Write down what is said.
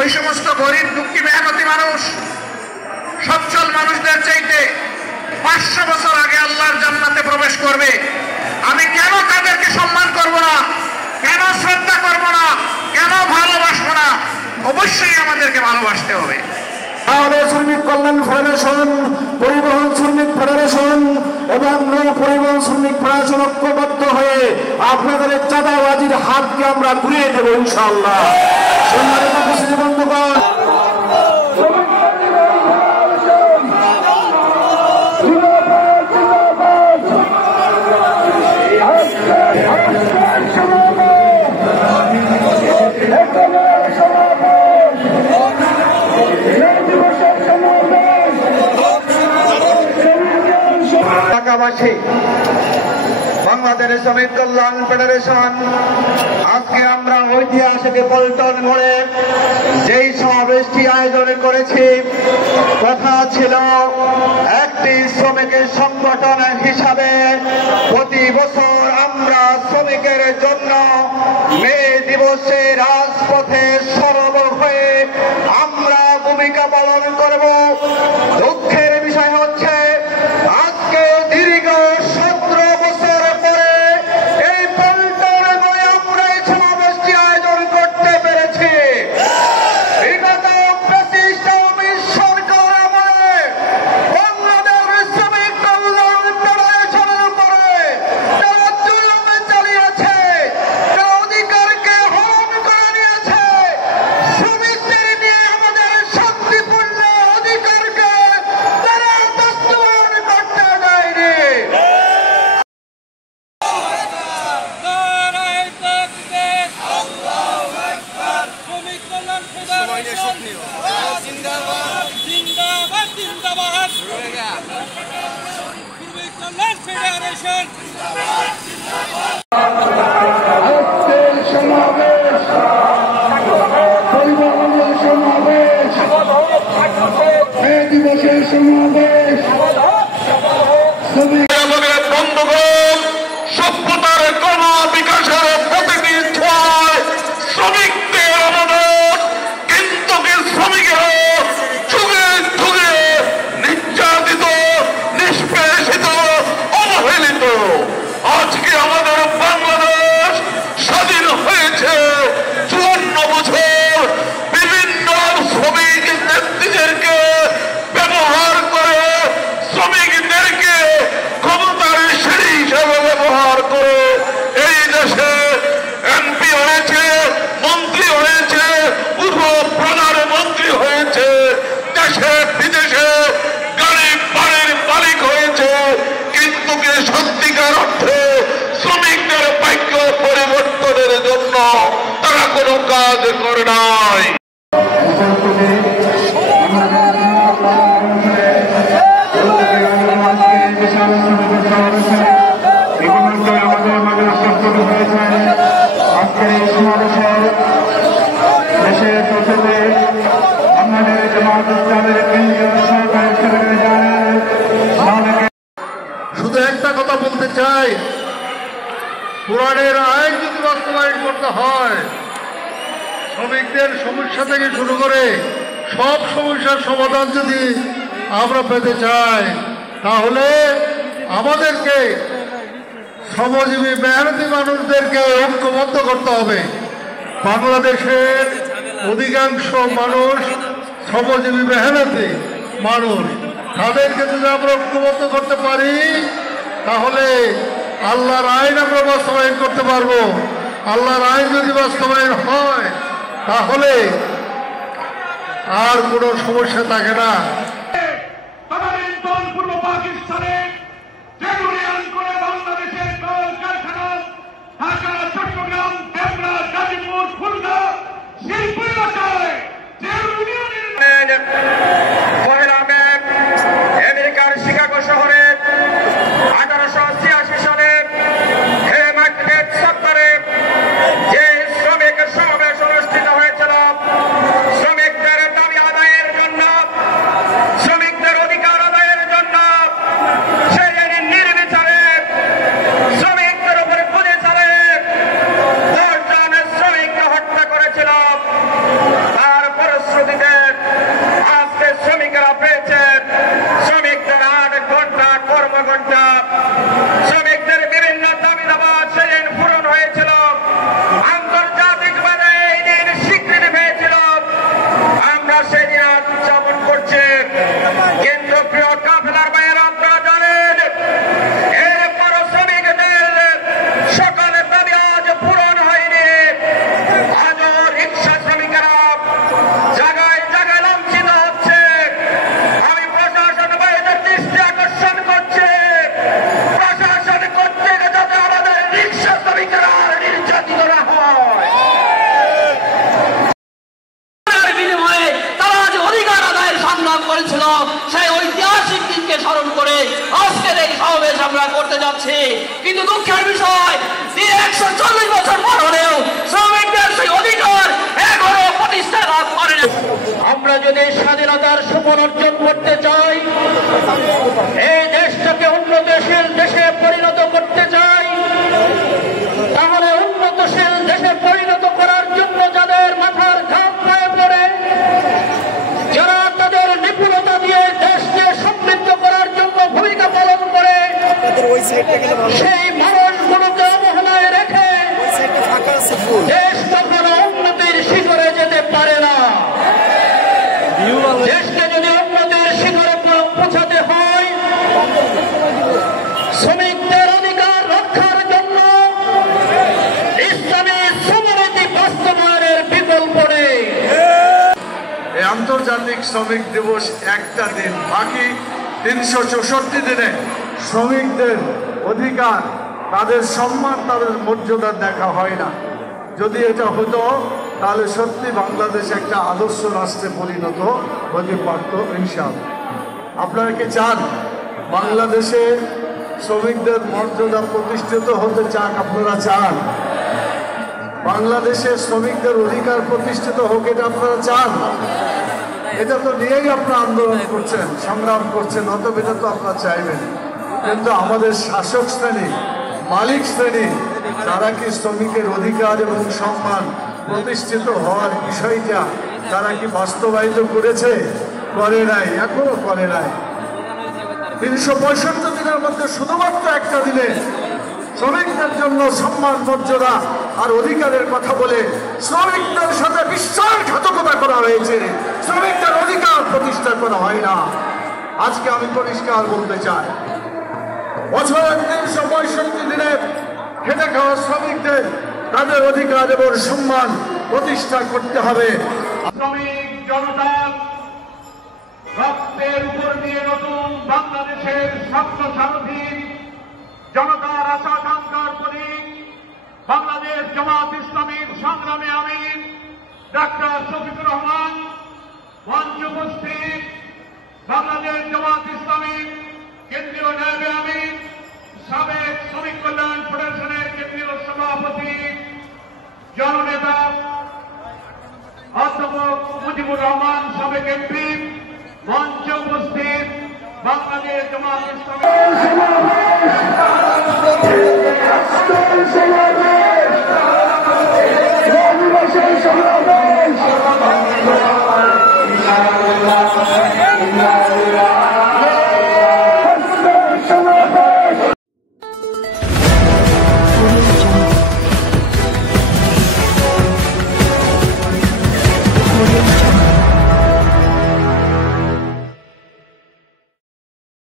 ওই সমস্ত গরিব দুঃখী মেহনতি মানুষ সচ্ছল মানুষদের চাইতে 500 বছর আগে আল্লাহর জান্নাতে প্রবেশ করবে। আমি কেন তাদেরকে সম্মান করব না, কেন শ্রদ্ধা করব না, কেন ভালোবাসবো না? অবশ্যই আমাদেরকে ভালোবাসতে হবে। শ্রমিক কল্যাণ ফেডারেশন, পরিবহন শ্রমিক ফেডারেশন এবং নৌ পরিবহন শ্রমিক ফেডারেশন ঐক্যবদ্ধ হয়ে আপনাদের চাঁদাবাজির হাতকে আমরা ঘুরিয়ে দেব ইনশাআল্লাহ। সম্মানিত উপস্থিতি বন্ধুগণ, বাংলাদেশ শ্রমিক কল্যাণ ফেডারেশন আজকে আমরা ঐতিহাসিক পল্টন মোড়ে যেই সমাবেশটি আয়োজন করেছি, কথা ছিল একটি শ্রমিকের সংগঠন হিসাবে প্রতি বছর আমরা শ্রমিকের জন্য মে দিবসে রাজপথে সরব হয়ে আমরা ভূমিকা পালন করব। দুঃখের বিষয় হচ্ছে আজকে দীর্ঘ 17 বছর পরে এই পল্টন মোড়ে আমরা এই সমাবেশটি আয়োজন করতে পেরেছি। বিগত ফ্যাসিস্ট আওয়ামী সরকার আমলে বাংলাদেশ শ্রমিক কল্যাণ ফেডারেশনের উপরে তারা জুলুম চালিয়েছে, তারা অধিকারকে হরণ করে নিয়েছে। শ্রমিকদের নিয়ে আমাদের শান্তিপূর্ণ অধিকারকে তারা বাস্তবায়ন করতে দেয়নি। আজকের সমাবেশ, পরিবহনের সমাবেশ, মে দিবসের সমাবেশ, শ্রমিক বন্ধুগণ, সভ্যতার ক্রম বিকাশের প্রতিটি ছোঁয়ায় শ্রমিকদের অবদান, কিন্তু শ্রমিকেরা যুগে যুগে নির্যাতিত, নিষ্পেষিত, অবহেলিত। আজকে আমাদের বাংলাদেশ স্বাধীন হয়েছে 54 বছর। বিভিন্ন শ্রমিক নেতৃত্বদেরকে ব্যবহার করে, শ্রমিকদেরকে ক্ষমতার সিঁড়ি হিসেবে ব্যবহার করে এই দেশে এমপি হয়েছে, মন্ত্রী হয়েছে, প্রধানমন্ত্রী হয়েছে, দেশে বিদেশে গাড়ি বাড়ির মালিক হয়েছে, কিন্তু সত্যিকার অর্থে শ্রমিকদের ভাগ্য পরিবর্তনের জন্য তারা কোনো কাজ করে নাই। আজকের এই সমাবেশে দেশের প্রথমে আমাদের জামাত ইসলামের কেন্দ্রীয় সরকারের সেক্রেটারি জেনারেল শুধু একটা কথা বলতে চাই, কোরআনের আইন যদি বাস্তবায়ন করতে হয়, শ্রমিকদের সমস্যা থেকে শুরু করে সব সমস্যার সমাধান যদি আমরা পেতে চাই, তাহলে আমাদেরকে শ্রমজীবী মেহনতি মানুষদেরকে ঐক্যবদ্ধ করতে হবে। বাংলাদেশের অধিকাংশ মানুষ শ্রমজীবী মেহনতি মানুষ, তাদেরকে যদি আমরা ঐক্যবদ্ধ করতে পারি, তাহলে আল্লাহর আইন আমরা বাস্তবায়ন করতে পারবো। আল্লাহর আইন যদি বাস্তবায়ন হয়, তাহলে আর কোনো সমস্যা থাকে না। পূর্ব পাকিস্তানে করে বাংলাদেশের কারখানা ঢাকা, চট্টগ্রাম, ঢাকা, গাজীপুর, খুলনা, শিল্প এলাকায় পহেলা মে আমেরিকার শিকাগো শহরে 1886 সালে সত্তরে যে শ্রমিক সমাবেশ অনুষ্ঠিত হয়েছিল, শ্রমিকদের দাবি আদায়ের জন্য, শ্রমিকদের অধিকার আদায়ের জন্য, আমরা করতে যাচ্ছি। কিন্তু দুঃখের বিষয়, 140 বছর পর হলেও শ্রমিকদের সেই অধিকার এখনো প্রতিষ্ঠা লাভ করে না। আমরা যদি স্বাধীনতার সুফল অর্জন করতে চাই, এই দেশটাকে উন্নতশীল দেশে পরিণত করতে চাই, তাহলে উন্নতশীল দেশে পরিণত করার জন্য যাদের মাথার ঘাম পায়ে পড়ে, যারা তাদের নিপুণতা দিয়ে দেশকে সমৃদ্ধ করার জন্য ভূমিকা পালন করে, সেই মানুষগুলোকে অবহেলায় রেখে দেশ কখনো উন্নতির শিখরে যেতে পারে না। দেশকে যদি উন্নতির শিখরে পৌঁছাতে হয়, শ্রমিকদের অধিকার রক্ষার জন্য ইসলামী শ্রমনীতি বাস্তবায়নের বিকল্প নেই। এই আন্তর্জাতিক শ্রমিক দিবস একটা দিন, বাকি 364 দিনে শ্রমিকদের অধিকার, তাদের সম্মান, তাদের মর্যাদা দেখা হয় না। যদি এটা হতো তাহলে সত্যি বাংলাদেশ একটা আদর্শ রাষ্ট্রে পরিণত হতে পারত ইনশাআল্লাহ। আপনারা কি চান বাংলাদেশে শ্রমিকদের মর্যাদা প্রতিষ্ঠিত হতে চান? আপনারা চান বাংলাদেশে শ্রমিকদের অধিকার প্রতিষ্ঠিত হোক? এটা আপনারা চান? এটা তো নিয়েই আপনারা আন্দোলন করছেন, সংগ্রাম করছেন, অতএব এটা তো আপনারা চাইবেন। কিন্তু আমাদের শাসক শ্রেণী, মালিক শ্রেণী, তারা কি শ্রমিকের অধিকার এবং সম্মান প্রতিষ্ঠিত হওয়ার বিষয়টা তারা কি বাস্তবায়িত করেছে? করে নাই, এখনো করে নাই। 365 দিনের মধ্যে শুধুমাত্র একটা দিনে শ্রমিকদের জন্য সম্মান, মর্যাদা আর অধিকারের কথা বলে শ্রমিকদের সাথে বিশ্বাসঘাতকতা করা হয়েছে। শ্রমিকদের অধিকার প্রতিষ্ঠা করা হয় না। আজকে আমি পরিষ্কার বলতে চাই, বছরের 365 দিনে খেটে খাওয়া শ্রমিকদের তাদের অধিকার এবং সম্মান প্রতিষ্ঠা করতে হবে। শ্রমিক জনতার রক্তের উপর দিয়ে নতুন বাংলাদেশের স্বপ্ন সারথী, জনতার আশা আকাঙ্ক্ষার প্রতীক, বাংলাদেশ জামাত ইসলামীর সংগ্রামে আমির ডাক্তার শফিকুর রহমান মঞ্চ উপস্থিত, বাংলাদেশ জামাত ইসলামীর কেন্দ্রীয় নায়েবে আমির, সাবেক শ্রমিক কল্যাণ ফেডারেশনের কেন্দ্রীয় সভাপতি, জননেতা অধ্যাপক মুজিবুর রহমান, সাবেক এমপি, মঞ্চ উপস্থিত, বাংলাদেশ জামাত ইসলামী